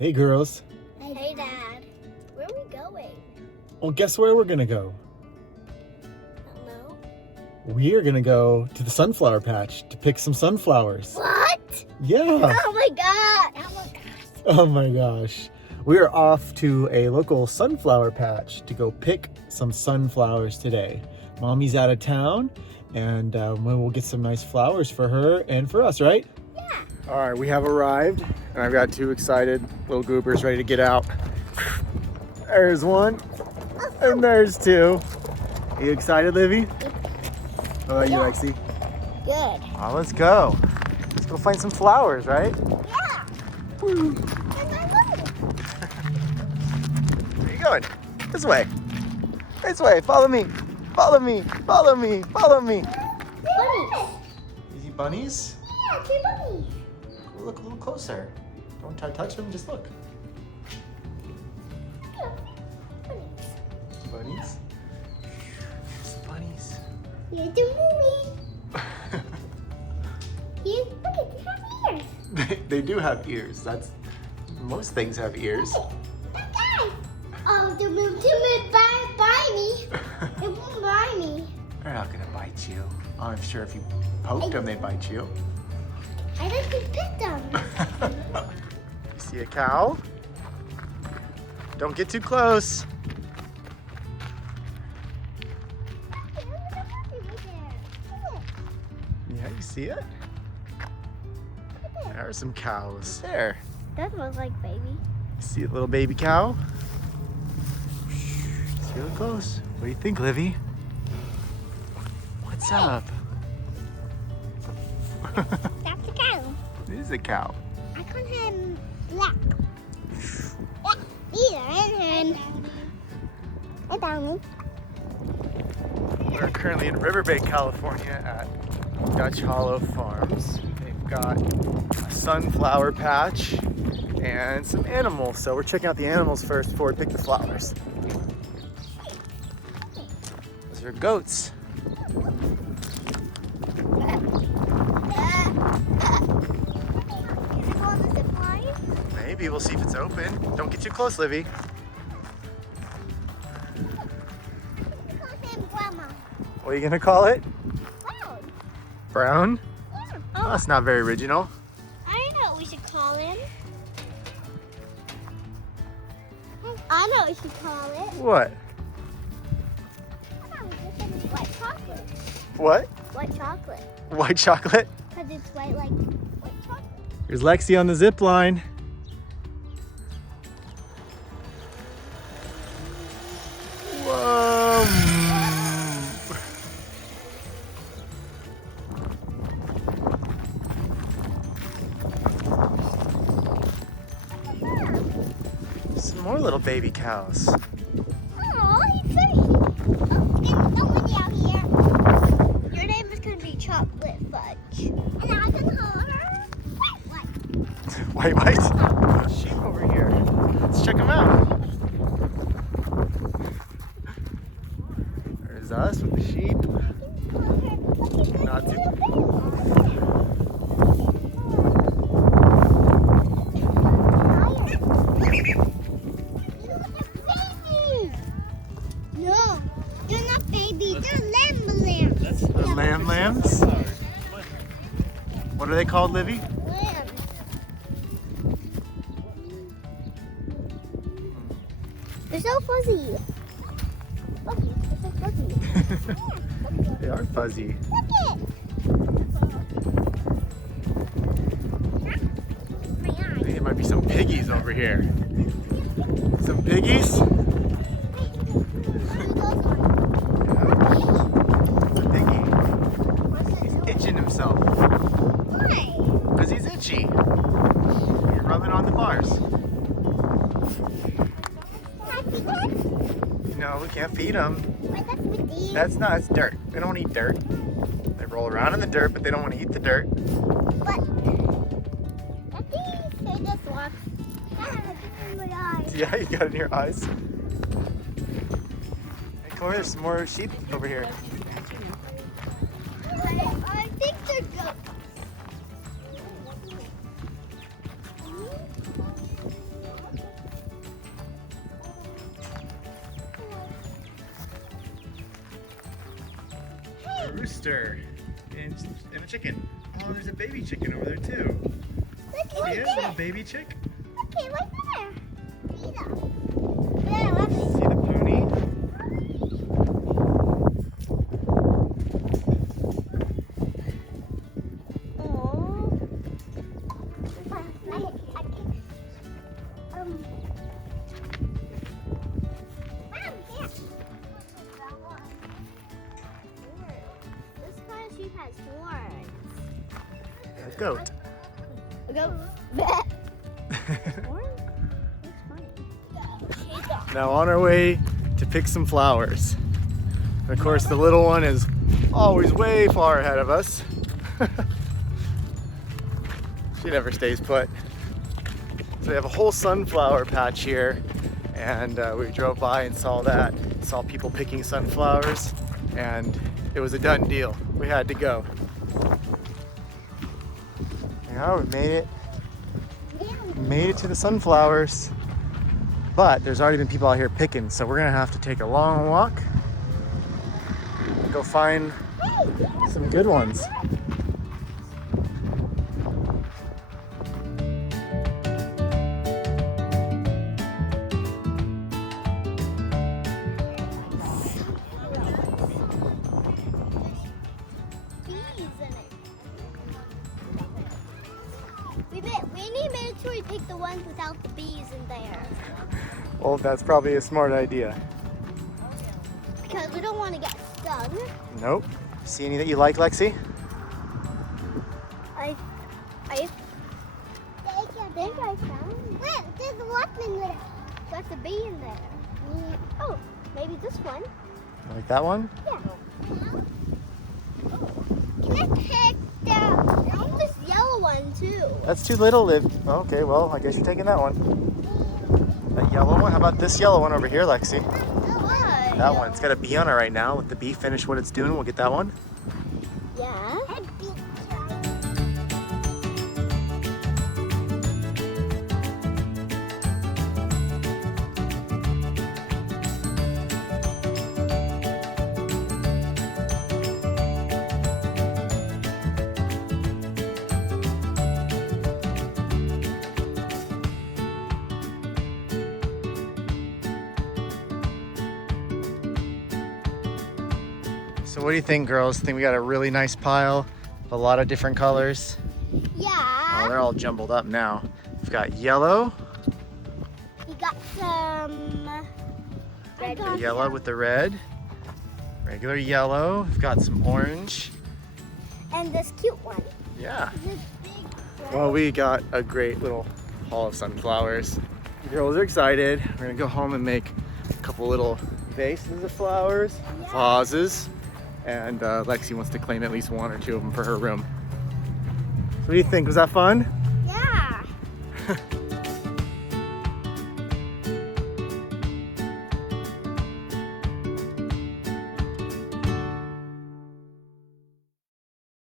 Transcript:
Hey girls. Hey Dad. Where are we going? Well, guess where we're gonna go? Don't know. We are gonna go to the sunflower patch to pick some sunflowers. What? Yeah. Oh my god. Oh my gosh. Oh my gosh. We are off to a local sunflower patch to go pick some sunflowers today. Mommy's out of town, and we'll get some nice flowers for her and for us, right? Yeah. All right, we have arrived, and I've got two excited little goobers ready to get out. There's one, and there's two. Are you excited, Livy? How about you, Yeah. Lexi? Good. Oh, let's go. Let's go find some flowers, right? Yeah. Woo. And I know. Where are you going? This way. This way. Follow me. Follow me. Follow me. Follow me. Bunnies. You see bunnies? Yeah, two bunnies. Look a little closer. Don't try to touch them. Just look. Yeah. Bunnies. Bunnies. There's the bunnies. You're the movie. You look at they have ears. They do have ears. Most things have ears. That guy. Oh, the movie buy me. It won't buy me. They're not gonna bite you. I'm sure if you poked them, they'd bite you. I like to pet them. You see a cow? Don't get too close. Yeah, you see it? There are some cows. There. That smells like baby. See a little baby cow? It's really close. What do you think, Livy? What's up? That's a cow. It is a cow. I call him Black. And Downy. We're currently in Riverbay, California at Dutch Hollow Farms. They've got a sunflower patch and some animals. So we're checking out the animals first before we pick the flowers. Those are goats. Is it on the zip line? Maybe we'll see if it's open. Don't get too close, Livy. I call him Grandma. What are you gonna call it? Wow. Brown? Yeah. Oh, that's not very original. I know what we should call him. I know what we should call it. What? White chocolate. What? White chocolate. White chocolate? Because it's white like white chocolate. There's Lexi on the zip line. Whoa. Some more little baby cows. Oh, he's so cute. Oh, there's somebody out here. Your name is going to be Chocolate Fudge. And I'm going to call her White White. Sheep over here. Let's check them out. There's us with the sheep. Not too. No, they're not babies. They're lambs. The lambs? What are they called, Livy? Lambs. They're so fuzzy. Fuzzy. They're so fuzzy. They are fuzzy. Look it. My I eye. think there might be some piggies over here. Some piggies? The piggy. He's itching himself. Why? Because he's itchy. You're rubbing on the bars. No, we can't feed them. That's not, it's dirt. They don't eat dirt. They roll around in the dirt, but they don't want to eat the dirt. But I think they just walk. In my eyes. Yeah, you got it in your eyes. Hey, come over, there's some more sheep over here. I think they're goats. rooster and a chicken. Oh, there's a baby chicken over there too. Look, See it? Little baby chick. Okay, right there. Yeah, let's See the pony? This kind of sheep has horns. A goat. A goat. Horns? That's funny. Now on our way to pick some flowers. And of course the little one is always way far ahead of us. She never stays put. So we have a whole sunflower patch here, and we drove by and saw that. Saw people picking sunflowers, and it was a done deal. We had to go. Yeah, we made it. Made it to the sunflowers. But there's already been people out here picking, so we're gonna have to take a long walk. Go find some good ones. We need to make sure we pick the ones without the bees in there. Well, that's probably a smart idea. Because we don't want to get stung. Nope. See any that you like, Lexi? I think I found. Wait, there's one in there. There's a bee in there. Oh, maybe this one. You like that one? Yeah. Can I pick I want this yellow one too. That's too little, Liv. Okay, well, I guess you're taking that one. That yellow one? How about this yellow one over here, Lexi? What? That one. It's got a bee on it right now. Let the bee finish what it's doing. We'll get that one. Yeah. So what do you think, girls? Think we got a really nice pile? A lot of different colors? Yeah. Oh, they're all jumbled up now. We've got yellow. We got some red. The yellow with the red. Regular yellow. We've got some orange. And this cute one. Yeah. This big red. Well, we got a great little haul of sunflowers. The girls are excited. We're gonna go home and make a couple little vases of flowers, vases, and Lexi wants to claim at least one or two of them for her room. So what do you think? Was that fun? Yeah.